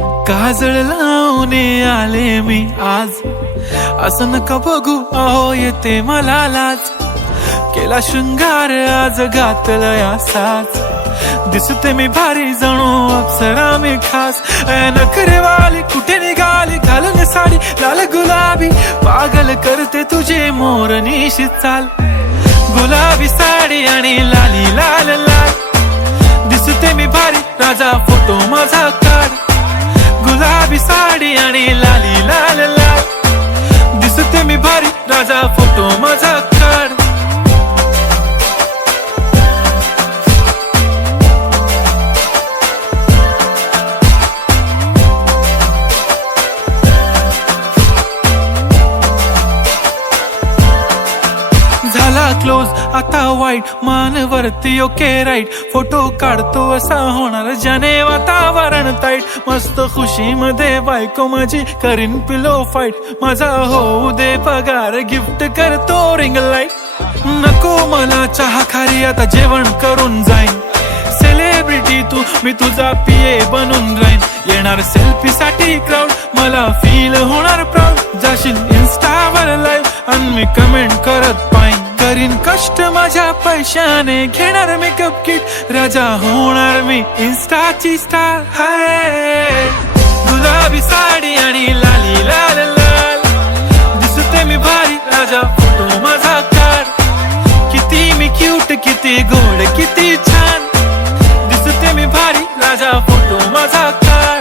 काजळ लावून आले मी आज, असं नका बघू अहो येते मला लाज. केला शृंगार आज घातलंय असाच, दिसते मी भारी जणू अप्सरा मी खास. नखरेवाली कुठे निघाली घालून साडी लाल गुलाबी, पागल करते तुझे मोरनीशी चाल. गुलाबी साडी आणि लाली लाल लाल, दिसते मी भारी राजा फोटो माझा काढ. गुलाबी साडी आणि लाली लाल लाल, दिसते मी भारी राजा फोटो माझा काढ. झाला क्लोज आता वाईट, मानवरती ओके राईट. फोटो काढतो असा होणार ज्याने वातावरण ताईट. मस्त खुशी मध्ये बायको माझी करीन पिलो फाईट. माझा होऊ दे पगार गिफ्ट करतो रिंग लाईट. नको मला चहा खारी आता जेवण करून जाईन. सेलिब्रिटी तू मी तुझा पिये बनून राहीन. येणार सेल्फी साठी क्राऊड मला फील होणार प्राऊड. जाशील इन्स्टावर लाईव्ह आणि मी कमेंट करत पाईन. करीन कष्ट माझ्या पैशाने घेणार मेकअप किट. राजा होणार मी इन्स्टाची स्टार. हाय गुलाबी साडी आणि लाली लाल लाल, दिसते मी भारी राजा फोटो माझा काढ. किती मी क्यूट किती गोड किती छान, दिसते मी भारी राजा फोटो माझा काढ.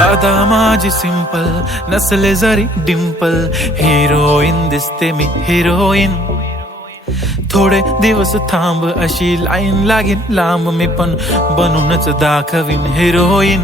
आता माझी सिंपल नसले जरी डिंपल, हिरोईन दिसते मी हिरोईन. थोडे दिवस थांब अशी लाईन लागेल लांब, मी पण बनूनच दाखवीन हिरोईन.